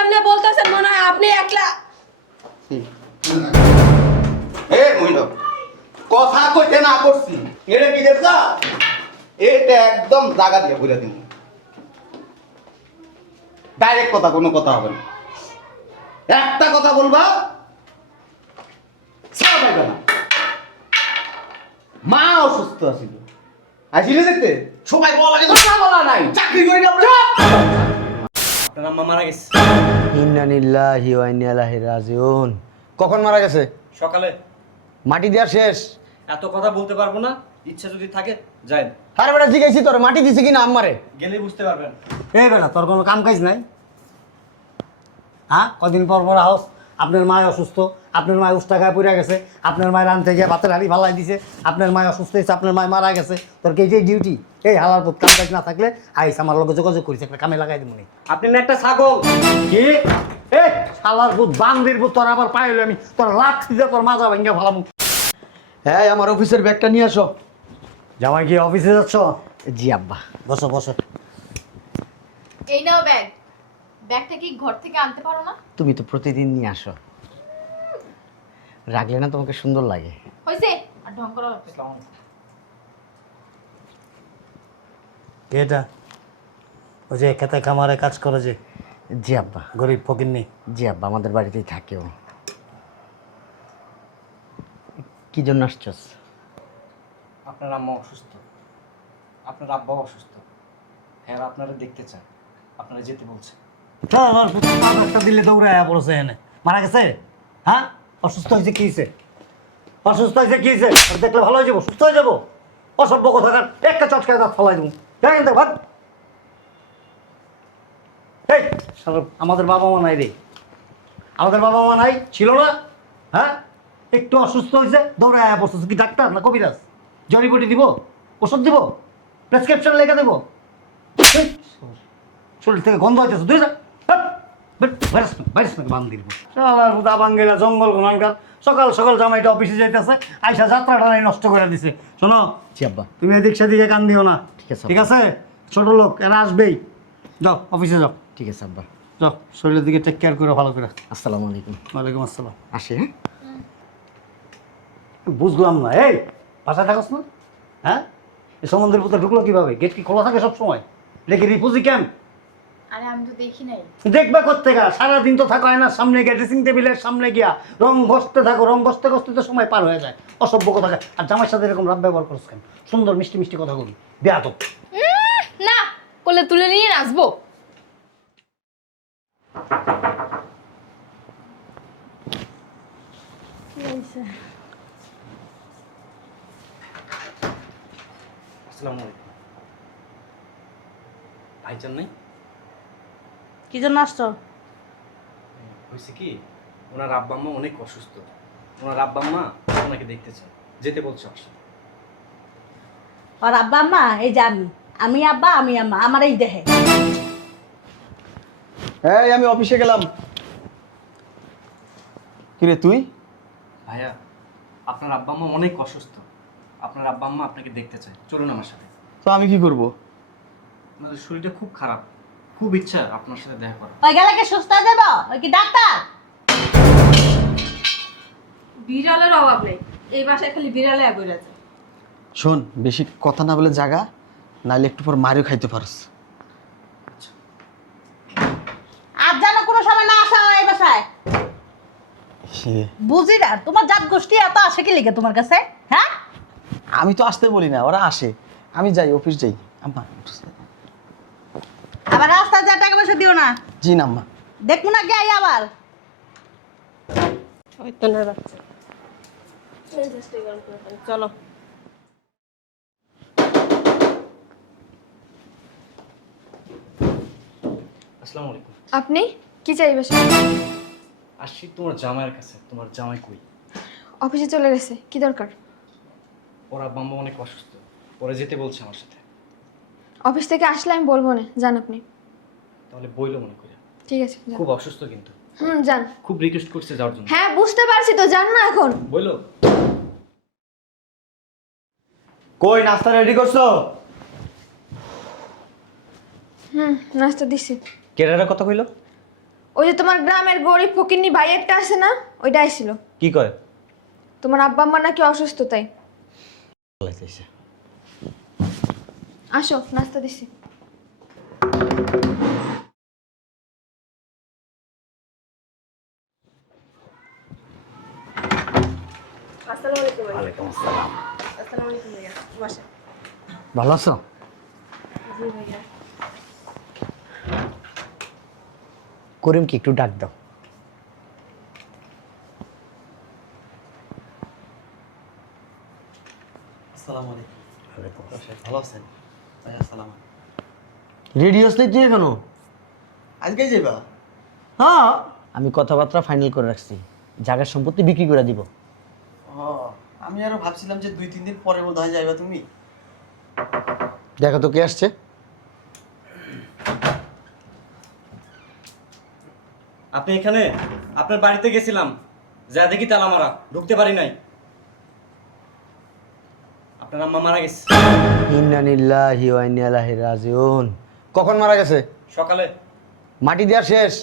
যেমনে বলতেছেন মনে হয় আপনি একলা। এ, মহিলা, কথা কইতে না করছি। এটা কি দেখছা? এটা একদম জায়গা দিয়ে বলে দিন ডাইরেক্ট কথা, কোনো কথা হবে না। একটা কথা বলবা মা অসুস্থ আছিল। আসিলে দেখতে? সবাই বলা নাই। চাকরি করি না আপনার আম্মা মারা গেছে। ইন্নানিল্লাহি ওয়া ইন্না ইলাইহি রাজিউন। কখন মারা গেছে? সকালে। মাটি দেওয়া শেষ। এত কথা বলতে পারব না ইচ্ছা যদি থাকে যাই। আরে বেটা জিজ্ঞাসি তোর মাটি দিছে কিনা আম্মারে? গেলে বুঝতে পারবেন। এই বেটা তোর কোনো কাম কাজ নাই? হ্যাঁ? কদিন পর পর হাউস আপনার মা অসুস্থ। আপনার মায় উস্তাকায় পড়ে গেছে আপনার মায়ের আনতে গিয়ে ভাতের হাড়ি ফালাই দিছে আপনার মায় অসুস্থ হয়েছে আপনার মায় মারা গেছে তোর কে যে ডিউটি এই হালার পথ কাজ না থাকলে আইস আমার লগে যোগাযোগ করিস একটা কামে লাগাই দিবনি আপনি না একটা ছাগল? কি? এ শালার বুধ বান্দির বুধ তোর আবার পাইলে আমি তোর লাখ দিয়ে তোর মাজা ভেঙে ভালাম হ্যাঁ আমার অফিসের ব্যাগটা নিয়ে আসো। জামাই কি অফিসে যাচ্ছ? জি আব্বা বসো বসো। এই নাও ব্যাগ। ব্যাগটা কি ঘর থেকে আনতে পারো না? তুমি তো প্রতিদিন নিয়ে আসো। রাখলে না তোমাকে সুন্দর লাগে। হয়েছে আর ঢং করা। কে এটা ওই যে খেতে খামারে কাজ করে যে। জি আব্বা। গরিব ফকির নেই জি আব্বা আমাদের বাড়িতেই থাকে ও। কি জন্য আসছস? আপনার আম্মা অসুস্থ। আপনার আব্বাও অসুস্থ। হ্যাঁ আপনারা দেখতে চান। আপনারা যেতে বলছে দিলে দৌড়ে আয়া পড়েছে এনে। মারা গেছে? হ্যাঁ? অসুস্থ হয়েছে, কি হয়েছে? অসুস্থ হয়েছে, কি হয়েছে? দেখলে ভালো হয়ে যাব, সুস্থ হয়ে যাব। অসভ্য কোথাকার একটা চটকায় দাঁত ফলাই দেবো। দেখেন তো ভাত। এই আমাদের বাবা মা নাই রে। আমাদের বাবা মা নাই, ছিল না। হ্যাঁ? একটু অসুস্থ হয়েছে দৌড়ে আয়া পড়ছে কি ডাক্তার না কবিরাজ? জড়িবটি দিব? ওষুধ দিব? প্রেসক্রিপশন লেখা দেবো? শরীর থেকে গন্ধ হইতেছে তুই যা। বাইরেস না, বাইরেস না, বান দিব শালার হুদা বাঙ্গেলা জঙ্গল ঘনানকার সকাল সকাল জামাইটা অফিসে যাইতেছে আইসা যাত্রাটা নাই নষ্ট করে দিছে। শোনো জি আব্বা। তুমি এদিক সেদিকে কান দিও না। ঠিক আছে। ঠিক আছে? ছোট লোক এরা আসবেই। যাও অফিসে যাও। ঠিক আছে আব্বা। যাও শরীরের দিকে টেক কেয়ার করে ভালো করে। আসসালামু আলাইকুম। ওয়ালাইকুম আসসালাম। আসি হ্যাঁ? বুঝলাম না এই বাসা থাকস না? হ্যাঁ? এই সমুদ্রের ভিতরে ঢুকলো কীভাবে? গেট কি খোলা থাকে সব সময় দেখি রিফিউজি ক্যাম্প? আরে আমি তো দেখি নাই। দেখবে কোথেকে সারাদিন তো থাকো না সামনে গিয়ে ড্রেসিং টেবিলের সামনে গিয়া রং ঘষতে থাকো রং ঘষতে ঘষতে তো সময় পার হয়ে যায়। অসভ্য কথা। আর জামার সাথে এরকম রাব ব্যবহার করছ কেন? সুন্দর মিষ্টি মিষ্টি কথা বলি। বেয়া তো না কোলে তুলে নিয়ে নাচবো। আসসালামু আলাইকুম। ভাইজান নাই? কি জন্য আসছো? হয়েছে কি ওনার আব্বা আম্মা অনেক অসুস্থ। ওনার আব্বা আম্মা ওনাকে দেখতে চান যেতে বলছে আর আব্বা আম্মা এই যে আমি। আমি আব্বা আমি আম্মা আমার এই দেহে। এই আমি অফিসে গেলাম। কিরে তুই? ভাইয়া আপনার আব্বা আম্মা অনেক অসুস্থ। আপনার আব্বা আম্মা আপনাকে দেখতে চায়। চলুন আমার সাথে। তো আমি কি করব? ওনাদের শরীরটা খুব খারাপ। খুব ইচ্ছা আপনার সাথে দেখা করা ওই গেলে কি সুস্থ যাব? ওই কি ডাক্তার? বিড়ালের অভাব নেই। এই বাসায় খালি বিড়ালে বইরা আছে। শোন বেশি কথা না বলে জাগা নাহলে একটু পর মারিও খাইতে পারস। আর যেন কোনো সময় না আসা হয় এই বাসায়। বুঝি না তোমার জাত গোষ্ঠী এত আসে কি লিখে তোমার কাছে? হ্যাঁ? আমি তো আসতে বলি না ওরা আসে। আমি যাই অফিস যাই। আম্মা আবার রাস্তায় যা টাকা পয়সা দিও না। জি না আম্মা। দেখব না কে আবার। চলো। আসসালামু আলাইকুম। আপনি? কি চাই বাসা আসছি তোমার জামাইয়ের কাছে। তোমার জামাই কই? অফিসে চলে গেছে। কি দরকার? ওরা আব্বা আম্মা অনেক অসুস্থ। ওরা যেতে বলছে আমার সাথে। অফিস থেকে আসলে আমি বলব না যান আপনি। তাহলে বইলো মনে করে ঠিক আছে যান। খুব অসুস্থ কিন্তু। হুম যান। খুব রিকোয়েস্ট করছে যাওয়ার জন্য। হ্যাঁ বুঝতে পারছি তো যান না এখন। বইলো? কই নাস্তা রেডি করছ? হুম নাস্তা দিছি। কেটারে কথা কইলো? ওই যে তোমার গ্রামের গরিব ফকিন্নি ভাই একটা আছে না ওইটা আইছিল। কি কয়? তোমার আব্বা আম্মা নাকি অসুস্থ তাই। লাইতেছে আসো নাস্তা দিছি ভালো আছো? করিম কি একটু ডাক দাও। আসসালামু আলাইকুম। আসসালাম। ভালো আছেন? ভাই আসসালাম রেডি আসলে তুই এখনও আজকে যাবা হ্যাঁ। আমি কথাবার্তা ফাইনাল করে রাখছি। জায়গার সম্পত্তি বিক্রি করে দিব। ও আমি আরও ভাবছিলাম যে দুই তিন দিন পরে বোধ হয় যাইবা তুমি। দেখো তো কে আসছে। আপনি এখানে? আপনার বাড়িতে গেছিলাম। যা দেখি তালা মারা। ঢুকতে পারি নাই। আপনার আম্মা মারা গেছে। ইন্নানিল্লাহি ওয়া ইন্না ইলাইহি রাজিউন। কখন মারা গেছে? সকালে। মাটি দেওয়া শেষ।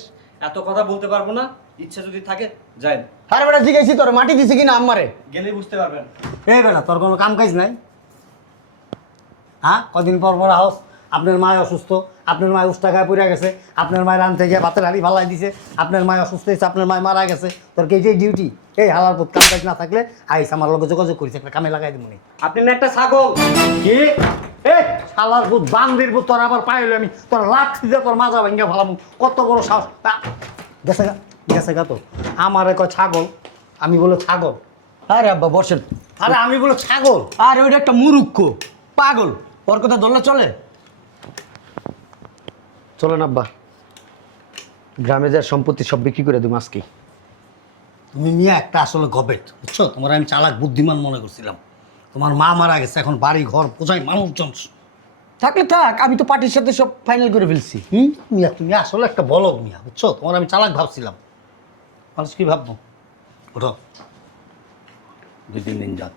এত কথা বলতে পারব না। ইচ্ছা যদি থাকে যাই। আরে বেটা জিজ্ঞাসি তোর মাটি দিছে কিনা আম্মারে? গেলেই বুঝতে পারবেন। এই বেলা তোর কোনো কাম কাজ নাই? হ্যাঁ? কদিন পর পর হাউস আপনার মা অসুস্থ আপনার মা উস্তা খায় পড়ে গেছে আপনার মায়ের রান থেকে ভাতের হাড়ি ফালাই দিছে আপনার মা অসুস্থ হয়েছে আপনার মা মারা গেছে তোর কে যে ডিউটি এই হালার পুত কাম কাজ না থাকলে আইস আমার লগে যোগাযোগ করিস একটা কামে লাগাই দিবনি আপনি না একটা ছাগল? কি? এ শালার পুত বান্দির পুত তোর আবার পাইলে আমি তোর লাখ দিয়ে তোর মাজা ভেঙে ভালাম কত বড় সাহস। গেছে গা গেছে গা তো। আমার কয় ছাগল আমি বলে ছাগল। আরে আব্বা বসেন। আরে আমি বলে ছাগল। আরে ওইটা একটা মুরুক্ষ পাগল। ওর কথা ধরলে চলে? চলেন আব্বা। গ্রামে যার সম্পত্তি সব বিক্রি করে দিব আজকে তুমি নিয়ে একটা আসলে গবেট, বুঝছ? তোমার আমি চালাক, বুদ্ধিমান মনে করছিলাম। তোমার মা মারা গেছে, এখন বাড়ি, ঘর পূজায় মানুষজন। থাকলে থাক, আমি তো পার্টির সাথে সব ফাইনাল করে ফেলছি। হুম? মিয়া, তুমি আসলে একটা বলো মিয়া, বুঝছ? তোমার আমি চালাক ভাবছিলাম। মানুষ কি ভাববো? ওঠো। দুই তিন দিন যাক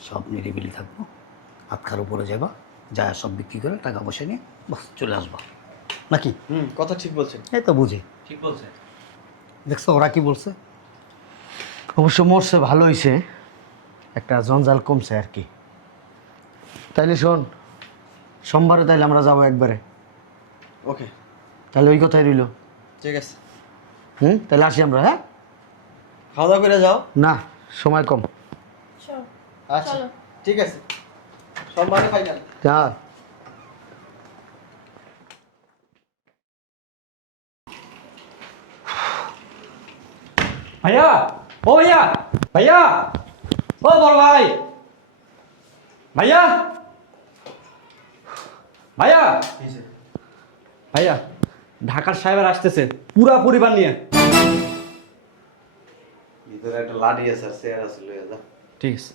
সব নিরিবিলি থাকব। হাত খার উপরে যাবা। যা সব বিক্রি করে, টাকা পয়সা নিয়ে বাস, চলে আসবা। নাকি? হুম কথা ঠিক বলছেন। এই তো বুঝি। ঠিক বলছে দেখছ ওরা কি বলছে? অবশ্য মরছে ভালো হয়েছে একটা জঞ্জাল কমছে আর কি। তাইলে শোন সোমবারে তাইলে আমরা যাব একবারে। ওকে। তাহলে ওই কথাই রইল। ঠিক আছে। হুম তাহলে আসি আমরা হ্যাঁ? খাওয়া দাওয়া করে যাও। না সময় কম। আচ্ছা। ঠিক আছে। সোমবারে ফাইনাল যা ভাইয়া ও ভাইয়া ভাইয়া ও বড় ভাই। ভাইয়া ভাইয়া ভাইয়া ঢাকার সাহেবের আসতেছে পুরা পরিবার নিয়ে। ভিতরে একটা লাঠি আছে চেয়ার আছে ঠিক আছে।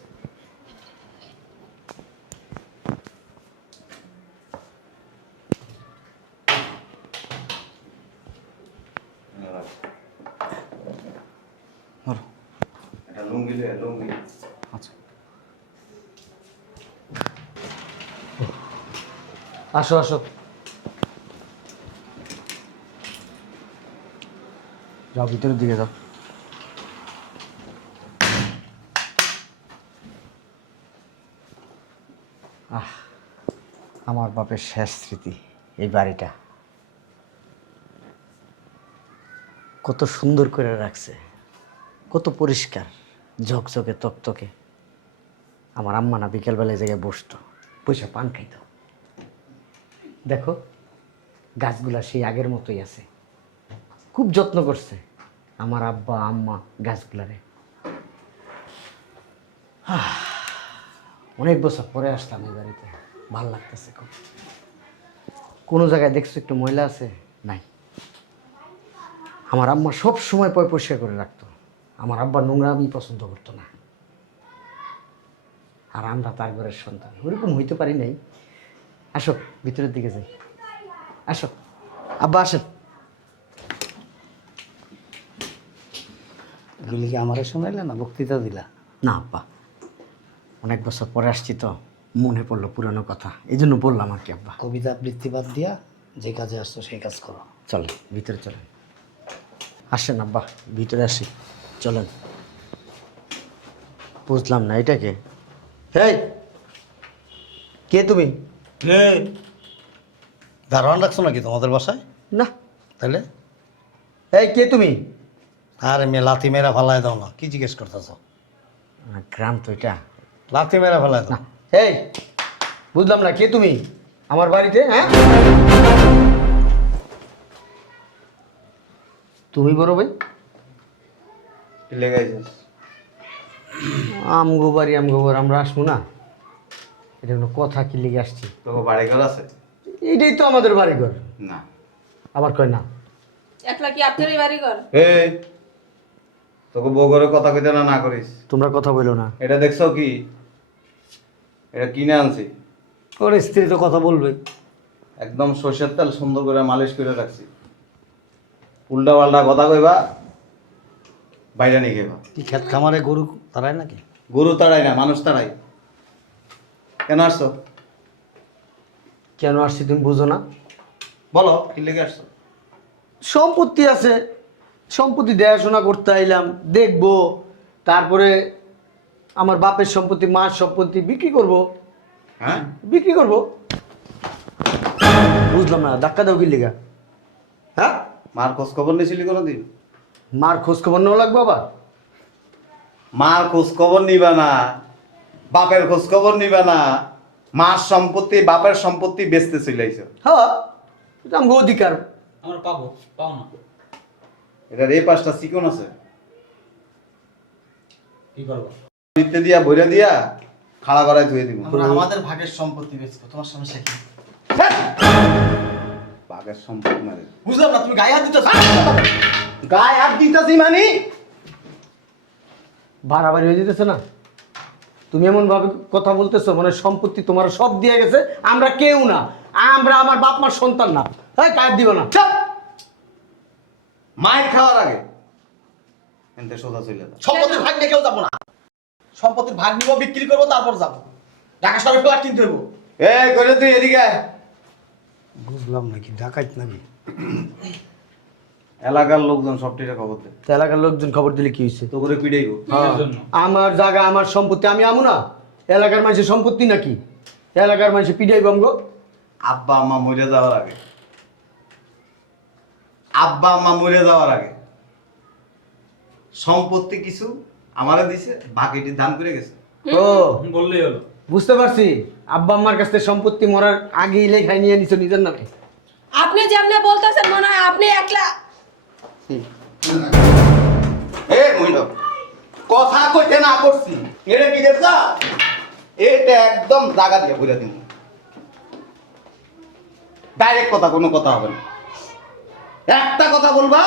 লুঙ্গি লুঙ্গি। আচ্ছা। আসো আসো। যাও ভিতরের দিকে যাও। আহ আমার বাপের শেষ স্মৃতি এই বাড়িটা। কত সুন্দর করে রাখছে। কত পরিষ্কার, ঝকঝকে, তকতকে। আমার আম্মা না বিকেলবেলায় জায়গায় বসতো বসে পান খাইত। দেখো, গাছগুলা সেই আগের মতোই আছে। খুব যত্ন করছে আমার আব্বা, আম্মা গাছগুলারে। অনেক বছর পরে আসলাম এই বাড়িতে, ভালো লাগতেছে খুব। কোনো জায়গায় দেখছ একটু ময়লা আছে? নাই। আমার আম্মা সব সময় পয় পরিষ্কার করে রাখতো। আমার আব্বা নোংরা আমি পছন্দ করতো না। আর আমরা তার ঘরের সন্তান। ওরকম হইতে পারি নাই। আসো ভিতরের দিকে যাই। আসো। আব্বা আসেন। এগুলি কি আমারে শোনাইলে না বক্তৃতা দিলা? না আব্বা। অনেক বছর পরে আসছি তো মনে পড়ল পুরানো কথা। এই জন্য বললাম আর কি আব্বা। কবিতা বৃত্তি বাদ দিয়া যে কাজে আসছো সেই কাজ করো। চলো ভিতরে চলেন আসেন আব্বা ভিতরে আসি। চলেন। বুঝলাম না এটা কে? হেই! কে তুমি? দারোয়ান রাখছো নাকি তোমাদের বাসায়? না। তাহলে এই কে তুমি? আরে মেয়ে লাথি মেরা ফেলায় দাও না কি জিজ্ঞেস করতেছো? গ্রাম তো এটা। লাথি মেরা ফেলায় না। দাও এই বুঝলাম না কে তুমি? আমার বাড়িতে হ্যাঁ? তুমি বড় ভাই? লেগাইছিস। আমগো বাড়ি আমগো বাড়ি আমরা আসব না? এটা কোনো কথা কি লেগে আসছি? তোকে বাড়ি ঘর আছে? এইটাই তো আমাদের বাড়ি ঘর না। আবার কয় না? একলা কি আপনারই বাড়ি ঘর এই তোকে বউ ঘরে কথা কইতে না না করিস। তোমরা কথা বলো না। এটা দেখছ কি? এটা কিনে আনছি। ওর স্ত্রী তো কথা বলবে। একদম সর্ষের তেল সুন্দর করে মালিশ করে রাখছি। উল্টা পাল্টা কথা কইবা বাইরে নিয়ে খেবা কি খেত খামারে গরু তারাই নাকি? গরু তাড়াই না মানুষ তাড়াই কেন আসছো? কেন আসছি তুমি বুঝো না। বলো কি লেগে আসছো? সম্পত্তি আছে সম্পত্তি দেখাশোনা করতে আইলাম দেখব তারপরে আমার বাপের সম্পত্তি মার সম্পত্তি বিক্রি করব। হ্যাঁ? বিক্রি করব। বুঝলাম না ধাক্কা দাও কি লেগা? হ্যাঁ? মার খোঁজ খবর নিয়েছিলি কোনোদিন? মার খোঁজ খবর নেওয়া লাগবে আবার? মার খোঁজ খবর নিবা না বাপের খোঁজ খবর নিবা না মার সম্পত্তি বাপের সম্পত্তি বেচতে চলাইছো হ্যাঁ এটা আমার অধিকার। আমরা পাবো পাও না। এটার এই পাশটা চিকন আছে। কি করব? দিতে দিয়া ভরে দিয়া খাড়া করায় ধুয়ে দিব। আমাদের ভাগের সম্পত্তি বেচবো তোমার সমস্যা কি? সম্পত্তি মারে বুঝলাম না তুমি গায়ে হাত দিতেছ। গায়ে হাত দিতেছি মানে? বাড়াবাড়ি হয়ে যেতেছে না? তুমি এমন ভাবে কথা বলতেছো মানে সম্পত্তি তোমার সব দিয়ে গেছে আমরা কেউ না। আমরা আমার বাপ মার সন্তান না। হ্যাঁ কাজ দিব না। মায়ের খাওয়ার আগে। এনতে সোজা চলে যা সম্পত্তির ভাগ নিয়ে কেউ যাব না। সম্পত্তির ভাগ নিবো বিক্রি করব তারপর যাব। ঢাকা শহরে ফ্ল্যাট কিনতে হইব। এই করে তুই এদিকে। বুঝলাম নাকি ডাকাইত নাকি? এলাকার লোকজন সবটিটা খবর এলাকার লোকজন খবর দিলে কি হয়েছে তো করে পিড়াইব আমার জায়গা আমার সম্পত্তি আমি আমু না? এলাকার মানুষের সম্পত্তি নাকি? এলাকার মানুষের পিডাই বঙ্গ আব্বা আম্মা মরে যাওয়ার আগে। আব্বা আম্মা মরে যাওয়ার আগে। সম্পত্তি কিছু আমারে দিছে বাকিটি দান করে গেছে। ও। বললেই হলো। বুঝতে পারছি। আব্বা আম্মার কাছ থেকে সম্পত্তি মরার আগেই লেখায় নিয়ে নিছো নিজের নামে। আপনি যেমনে বলতেছেন মনে হয় আপনি একলা। এ মহিল কথা কইতে না করছি। এটা কি দেখছা এটা একদম জায়গা দিয়ে বুঝে দিন ডাইরেক্ট কথা কোনো কথা হবে না। একটা কথা বলবা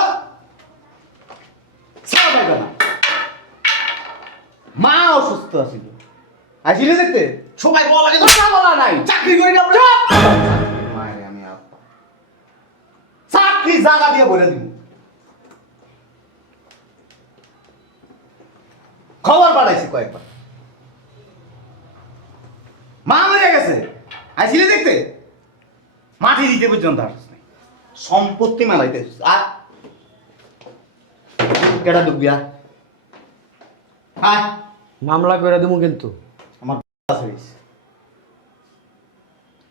ছাড়া পাইবে না। মা অসুস্থ আছিল। আসিলে দেখতে সবাই বলা লাগে কথা বলা নাই। চাকরি করি না আমরা। মায়ের আমি আব্বা। চাকরি জায়গা দিয়ে বলে দিব। খবর পাঠাইছি কয়েকবার। মা মরে গেছে। আইছিলে দেখতে মাটি দিতে পর্যন্ত নাই। সম্পত্তি মেলাইতে। আর কেডা ডুববি আর হ্যাঁ মামলা করে দেবো কিন্তু।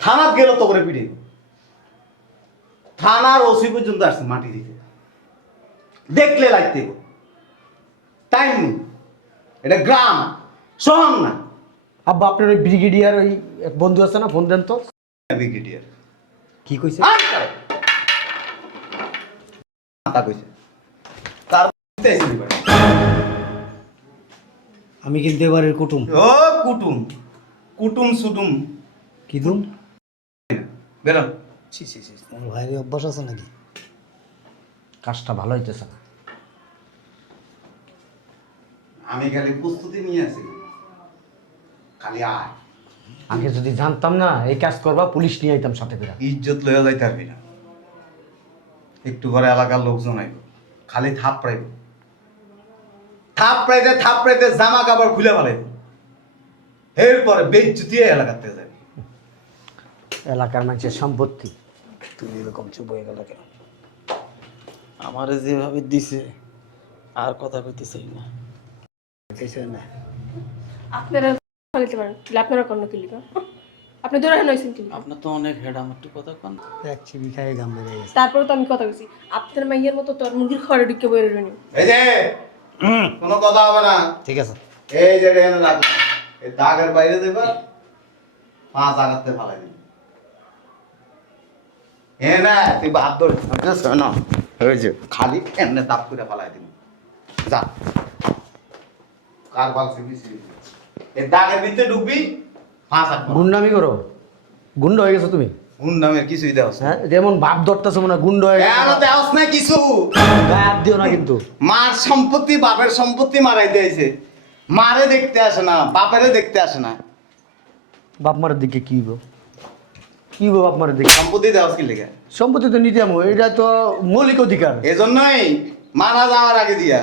থানাত গেল তো করে পিড়ে থানার ওসি পর্যন্ত আসছে মাটি দিতে। দেখলে লাগতে টাইম নেই। এটা গ্রাম শহর না। আব্বা আপনার ওই ব্রিগেডিয়ার ওই এক বন্ধু আছে না ফোন দেন তো। ব্রিগেডিয়ার। কি কইছে? মাথা কইছে। তার আমি কিন্তু এবারের কুটুম। ও কুটুম। কুটুম সুটুম কি দুম বেরোন ছি ছি ছি। তোমার ভাইয়ের অভ্যাস আছে নাকি? কাজটা ভালো হইতেছে না। আমি খালি প্রস্তুতি নিয়ে আছি। খালি আয়। আগে যদি জানতাম না এই কাজ করবা পুলিশ নিয়ে আইতাম সাথে করে। ইজ্জত লইয়া যাইতে পারবি না। একটু করে এলাকার লোকজন আইব। খালি থাপ পাইব থাপ পাইতে থাপ পাইতে জামা কাপড় খুলে ফেলাইব। এরপরে বেজ্জুতিয়ে এলাকার থেকে যাবি এলাকার মানুষের সম্পত্তি। তুমি এরকম চুপ হয়ে গেল কেন? আমারে যেভাবে দিছে আর কথা কইতে চাই না। আপনারা নিতে পারেন তাহলে আপনারা কর্ণ কি লিখা? আপনি দূরে হেন হয়েছেন কি আপনার তো অনেক হেড আমার একটু কথা কন। এক চিবি খাই গাম বেড়ে গেছে। তারপরে তো আমি কথা বলছি আপনার মাইয়ের মতো তোর মুরগির খড়ে ঢুকে বই রইনি এই যে কোনো কথা হবে না। ঠিক আছে। এই যে এখানে রাখলাম। এই দাগের বাইরে দেবা পাঁচ আগাতে ভালো দিবি। এ না তুই বাদ ধরে না। হয়েছে। খালি এমনি দাপ করে ফালাই দিবি। যা। কার এই দাগের ভিতরে ঢুকবি পাঁচ আট গুন্ডামি করো। গুন্ড হয়ে গেছো তুমি। গুণ নামের কিছুই দেওয়া হ্যাঁ যেমন ভাব ধরতেছো মনে হয় গুন্ড হয়ে গেছো। দেওয়াস না কিছু? দিও না কিন্তু। মার সম্পত্তি বাপের সম্পত্তি মারাই দিয়েছে। মারে দেখতে আসে না বাপেরে দেখতে আসে না। বাপ মারের দিকে কি গো? কি গো বাপ মারের দিকে সম্পত্তি দেওয়াস কি লেগে। সম্পত্তি তো নিতে আমো এটা তো মৌলিক অধিকার। এজন্যই মারা যাওয়ার আগে দিয়া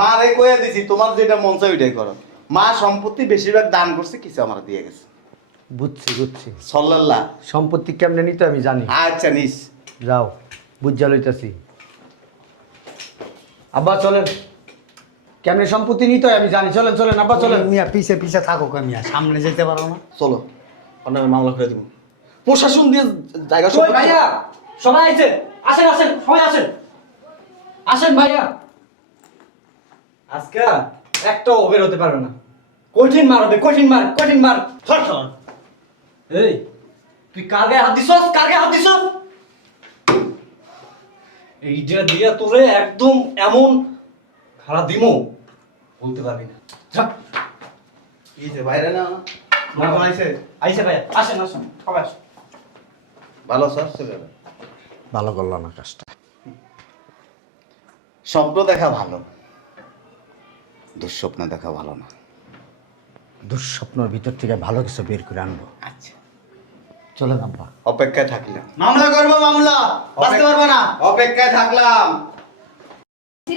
মারে কয়ে দিছি তোমার যেটা মন চাই ওইটাই করো। মা সম্পত্তি বেশিরভাগ দান করছে কিছু আমার দিয়ে গেছে। বুঝছি বুঝছি। সল্লাল্লাহ। সম্পত্তি কেমনে নিতে আমি জানি। আচ্ছা নিস। যাও বুঝা লইতাছি। আব্বা চলেন। কেমনে সম্পত্তি নিতে হয় আমি জানি। চলেন চলেন আব্বা চলেন। মিয়া পিছে পিছে থাকো কই মিয়া সামনে যেতে পারো না। চলো অন্য মামলা করে দিব। প্রশাসন দিয়ে জায়গা কই ভাইয়া সবাই আইছে আসেন আসেন সবাই আসেন। আসেন ভাইয়া। আজকে একটা ওভের হতে পারবে না। কঠিন মার হবে কঠিন মার কঠিন মার। ধর ধর এই তুই কার গায়ে হাত দিছস? কার গায়ে হাত দিছস? এইটা দিয়া তোরে একদম এমন খারাপ দিমো বলতে পারবি না। যে। বাইরে না আইছে আইছে ভাইয়া আসেন আসেন সবাই আসেন। ভালো স্যার চলে ভালো করল না কাজটা। স্বপ্ন দেখা ভালো দুঃস্বপ্ন দেখা ভালো না। দুঃস্বপ্নর ভিতর থেকে ভালো কিছু বের করে আনব। আচ্ছা। আব্বা। অপেক্ষায় থাকলাম। মামলা করব মামলা। বাঁচতে পারবে না। অপেক্ষায় থাকলাম।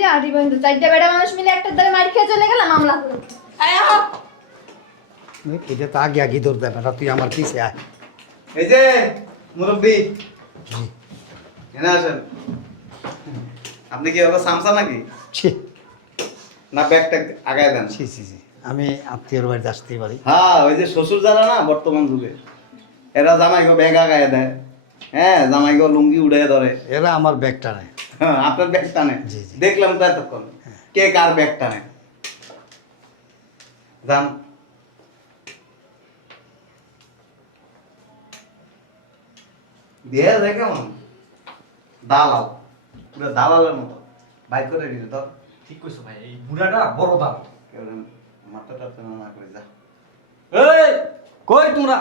সিরা আটি পর্যন্ত চারটা বেড়া মানুষ মিলে একটা ধরে মার খেয়ে চলে গেলাম মামলা করে। আয় আহ। এটা তো আগে আগে দেবে না তুই আমার পিছে আয়। এই যে মুরব্বী। এনে আসেন। আপনি কি ওকে সামসা নাকি? ছি। না ব্যাগটা আগায় দেন। ছি ছি ছি। আমি আত্মীয়র বাড়িতে আসতেই পারি। হ্যাঁ ওই যে শ্বশুর যারা না বর্তমান যুগে। এরা জামাইকে ব্যাগ আগায় দেয়। হ্যাঁ জামাইকে লুঙ্গি উড়ে ধরে। এরা আমার ব্যাগটা নেয়। আপনার ব্যাগ টানে। দেখলাম তো এতক্ষণ। কে কার ব্যাগ টানে যান। দিয়ে যায় কেমন দালাল। পুরো দালালের মতো। বাইক করে দিল তো। ঠিক কইছো ভাই এই বুড়াটা বড় দাম কেউ মাথা টাথা না করে যা। এই কই তোমরা?